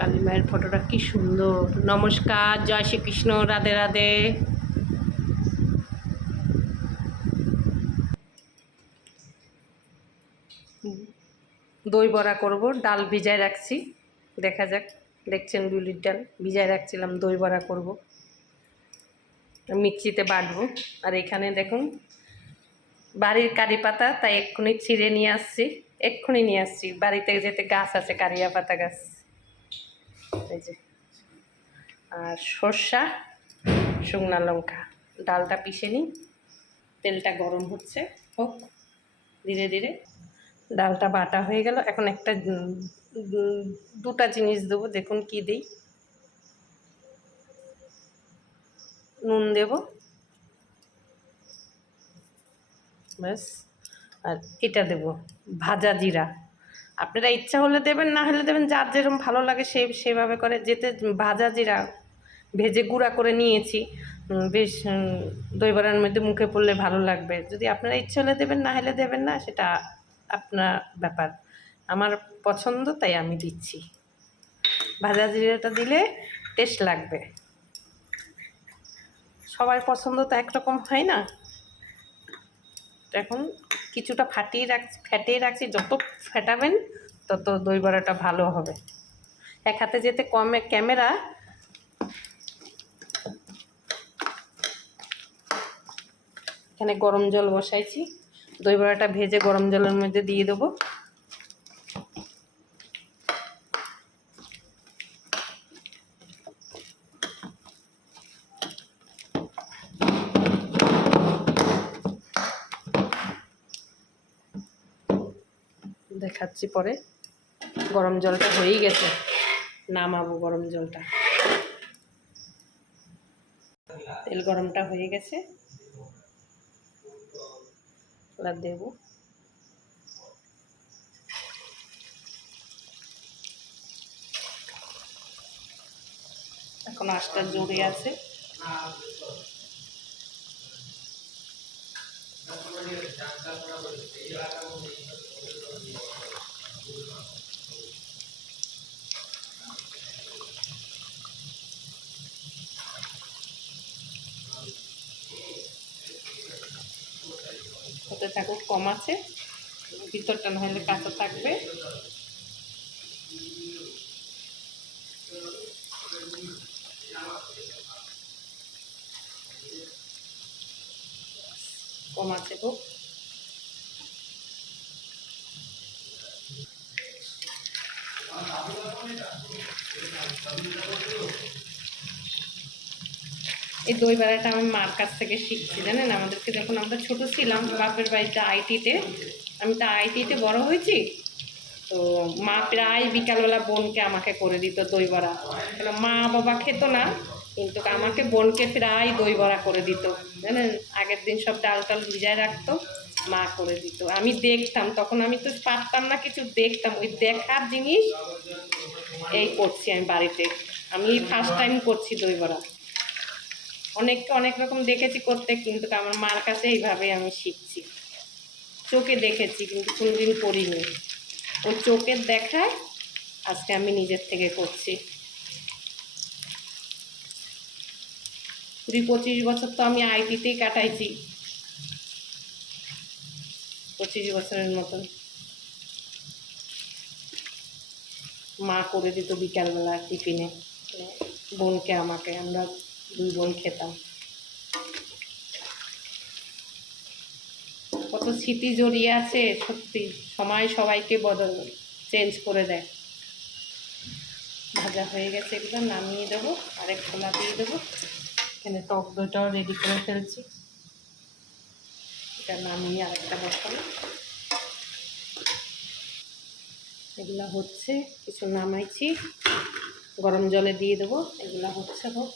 কালী মায়ের ফটোটা কি সুন্দর। নমস্কার, জয় শ্রীকৃষ্ণ, রাধে রাধে। দই বড়া করব, ডাল ভিজায় রাখছি, দেখা যাক। দেখছেন বিউলির ডাল ভিজায় রাখছিলাম, দই বড়া করব, মিক্সিতে বাটবো। আর এখানে দেখুন বাড়ির কারি পাতা, তাই এক্ষুনি ছিঁড়ে নিয়ে আসছি, এক্ষুনি নিয়ে আসছি। বাড়িতে যেতে গাছ আছে, কারিয়া পাতা গাছ, এই যে। আর সর্ষা, শুকনা লঙ্কা। ডালটা পিষে নিই, তেলটা গরম হচ্ছে, হোক ধীরে ধীরে। ডালটা বাটা হয়ে গেল, এখন একটা দুটা জিনিস দেবো, দেখুন কি দিই। নুন দেব, ব্যাস। আর এটা দেব ভাজা জিরা। আপনারা ইচ্ছা হলে দেবেন, না হলে দেবেন, যার যেরকম ভালো লাগে সেভাবে করে। যেতে ভাজা জিরা ভেজে গুঁড়া করে নিয়েছি, বেশ দই বড়ার মধ্যে মুখে পড়লে ভালো লাগবে। যদি আপনারা ইচ্ছা হলে দেবেন, না হলে দেবেন না, সেটা আপনার ব্যাপার। আমার পছন্দ, তাই আমি দিচ্ছি। ভাজা জিরাটা দিলে টেস্ট লাগবে। সবার পছন্দ তো একরকম হয় না। এখন কিছুটা ফেটিয়ে রাখছি, যত ফেটাবেন তত দই বড়াটা ভালো হবে। এক হাতে যেতে কমে ক্যামেরা, এখানে গরম জল বসাইছি, দই বড়াটা ভেজে গরম জলের মধ্যে দিয়ে দেবো। দেখাচ্ছি পরে। গরম জলটা হয়েই গেছে, নামাবো গরম জলটা। তেল গরমটা হয়ে গেছে, এবার দেবো। এখন আঁচটা জোরে আছে। হতে থাকুক, কম আছে, ভিতরটা না হলে কাঁচা থাকবে। কম আছে হোক। এই দই বড়াটা আমি মার কাছ থেকে শিখছি, জানেন। আমাদেরকে যখন আমরা ছোট ছিলাম, বাপের বাড়িতে আইটিতে, আমি তো আইটিতে বড় হয়েছি, তো মা প্রায় বিকালবেলা বোনকে আমাকে করে দিত দই বড়া। কেন মা বাবা খেত না, কিন্তু আমাকে বোনকে প্রায় দই বড়া করে দিত, জানেন। আগের দিন সব ডাল টাল ভিজায় রাখতো, মা করে দিত। আমি দেখতাম, তখন আমি তো পারতাম না কিছু, দেখতাম। ওই দেখার জিনিস এই করছি আমি বাড়িতে। আমি ফার্স্ট টাইম করছি দই বড়া। অনেককে অনেক রকম দেখেছি করতে, কিন্তু আমার মার কাছে এইভাবে আমি শিখছি। চোখে দেখেছি, কিন্তু কোনোদিন করিনি। ও চোখের দেখায় আজকে আমি নিজের থেকে করছি। 20-25 বছর তো আমি আইটিতেই কাটাইছি, 25 বছরের মতন। মা করে দিত বিকালবেলা টিফিনে, বোনকে আমাকে, আমরা 2 বোন খেতাম। কত স্মৃতি জড়িয়ে আছে, সত্যি। সময় সবাইকে চেঞ্জ করে দেয়। ভাজা হয়ে গেছে, এগুলো নামিয়ে দেবো, আরেক খোলা দিয়ে দেবো। এখানে টক দইটাও রেডি করে ফেলছি, এটা নামিয়ে আরেকটা বসাবো। এগুলা হচ্ছে, কিছু নামাইছি, গরম জলে দিয়ে দেবো। এগুলা হচ্ছে হোক।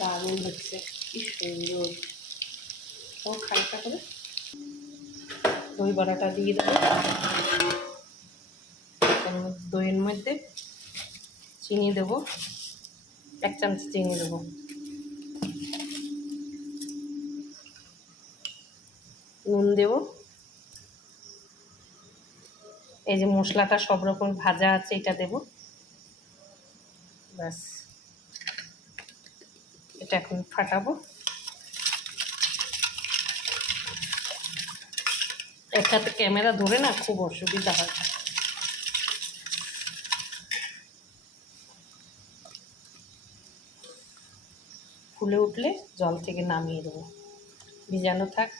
দারুণ হচ্ছে, কি সুন্দর। হোক হালকা করে। দই বড়াটা দিয়ে দেবো, দইয়ের মধ্যে চিনি দেবো, 1 চামচ চিনি দেবো। নুন দেব, এই যে মশলাটা সব রকম ভাজা আছে এটা দেব, ব্যাস এটা এখন ফাটাবো। একসাথে ক্যামেরা ধরে না খুব অসুবিধা হয়। ফুলে উঠলে জল থেকে নামিয়ে দেবো, ভিজানো থাক।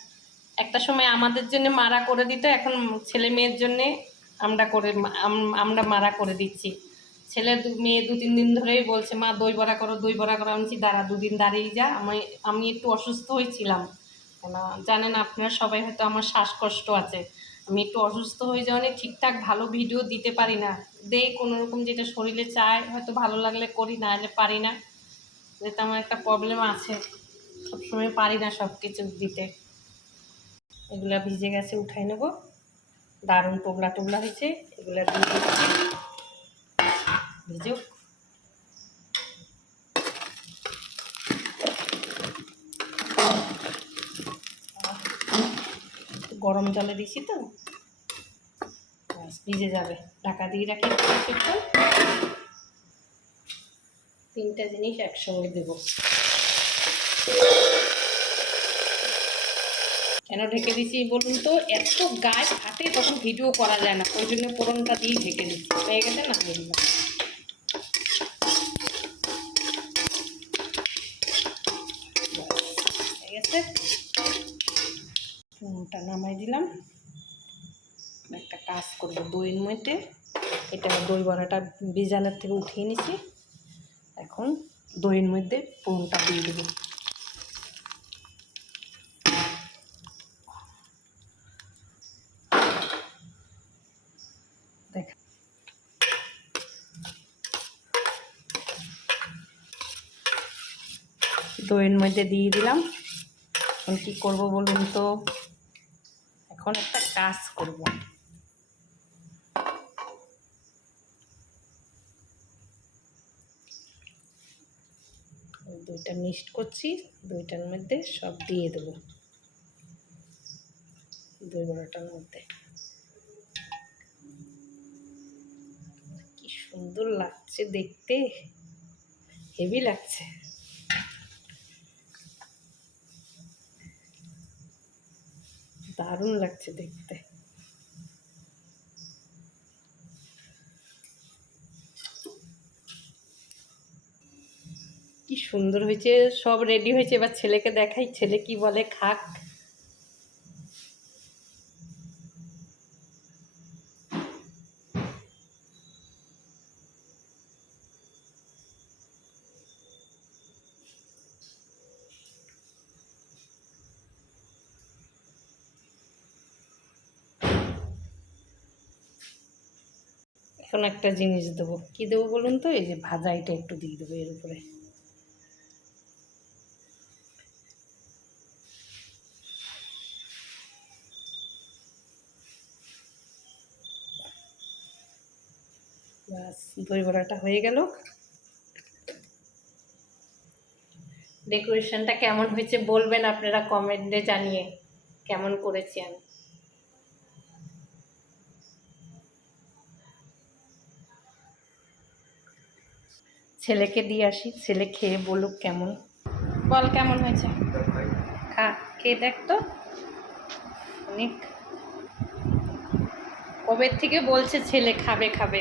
একটা সময় আমাদের জন্য মারা করে দিত, এখন ছেলে মেয়ের জন্যে আমরা মারা করে দিচ্ছি। ছেলে মেয়ে 2-3 দিন ধরেই বলছে মা দই বড়া করো, দই বড়া করো। আমি বলছি দাঁড়া, 2 দিন দাঁড়িয়ে যা। আমি একটু অসুস্থ হয়েছিলাম, কেন জানেন আপনারা সবাই, হয়তো আমার শ্বাসকষ্ট আছে। আমি একটু অসুস্থ হয়ে যাওয়ানে ঠিকঠাক ভালো ভিডিও দিতে পারি না, দেই কোনোরকম যেটা শরীরে চায়, হয়তো ভালো লাগলে করি, না হলে পারি না। যেহেতু আমার একটা প্রবলেম আছে, সবসময় পারি না সব কিছু দিতে। এগুলা ভিজে গেছে, উঠাই নেব। দারুণ টোবলা টোবলা হয়েছে, এগুলা দিয়ে দিচ্ছি, ভিজুক। গরম জলে দিছি তো, ভিজে যাবে। ঢাকা দিয়ে রাখি কিছুক্ষণ। 3টা জিনিস একসঙ্গে দেব। কেন ঢেকে দিছি বলুন তো, এত গায়ে ফাটে তখন ভিডিও করা যায় না, ওই জন্য ফোড়নটা দিয়ে ঢেকে দিচ্ছি। হয়ে গেছে না, দিলাম। হয়ে গেছে, ফোড়নটা নামাই দিলাম। একটা কাজ করবো, দইয়ের মধ্যে এটা দই বড়াটা ভিজানোর থেকে উঠিয়ে নিছি, এখন দইয়ের মধ্যে ফোড়নটা দিয়ে দেবো। দেখ, দইয়ের মধ্যে দিয়ে দিলাম। এখন কী করবো বলুন তো, এখন একটা কাজ করব। দইটা মিক্সড করছি, দইটার মধ্যে সব দিয়ে দেবো, দই বড়াটার মধ্যে। কি সুন্দর লাগছে দেখতে, হেভি লাগছে। দারুণ লাগছে দেখতে। কি সুন্দর হয়েছে, সব রেডি হয়েছে। এবার ছেলেকে দেখাই, ছেলে কি বলে খাক। এখন একটা জিনিস দেবো, কি দেবো বলুন তো, এই যে ভাজা এটা একটু দিয়ে দেবো এর উপরে। ব্যাস, দই বড়াটা হয়ে গেল। ডেকোরেশনটা কেমন হয়েছে বলবেন আপনারা কমেন্টে জানিয়ে, কেমন করেছি আমি। ছেলেকে দিয়ে আসি, ছেলে খেয়ে বলুক কেমন। বল কেমন হয়েছে, খা, খেয়ে দেখ তো। অনেক কবে থেকে বলছে ছেলে খাবে খাবে।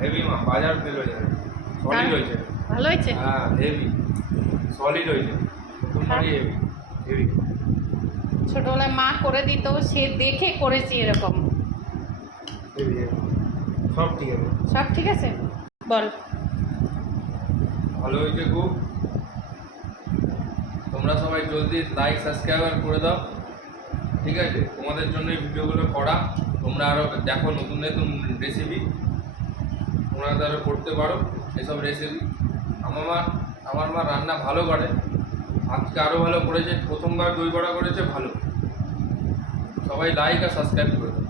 হেভি মা, বাজার ফেল হয়ে যাবে। সলিড হয়েছে, ভালো হয়েছে। হ্যাঁ হেভি সলিড হয়েছে, তোমারই হেভি হেভি। ছোটবেলায় মা করে দিত, সে দেখে করেছি এরকম। হেভি হেভি, সব ঠিক আছে, সব ঠিক আছে, বল। ভালো হয়েছে খুব। তোমরা সবাই জলদি লাইক সাবস্ক্রাইবার করে দাও, ঠিক আছে? তোমাদের জন্য এই ভিডিওগুলো করা। তোমরা আরও দেখো নতুন নতুন রেসিপি, তোমরা আরও করতে পারো এসব রেসিপি। আমার মা রান্না ভালো করে, আজকে আরও ভালো করেছে। প্রথমবার দই বড়া করেছে, ভালো। সবাই লাইক আর সাবস্ক্রাইব করে দাও।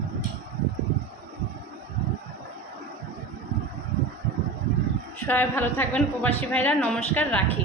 সবাই ভালো থাকবেন প্রবাসী ভাইরা, নমস্কার, রাখি।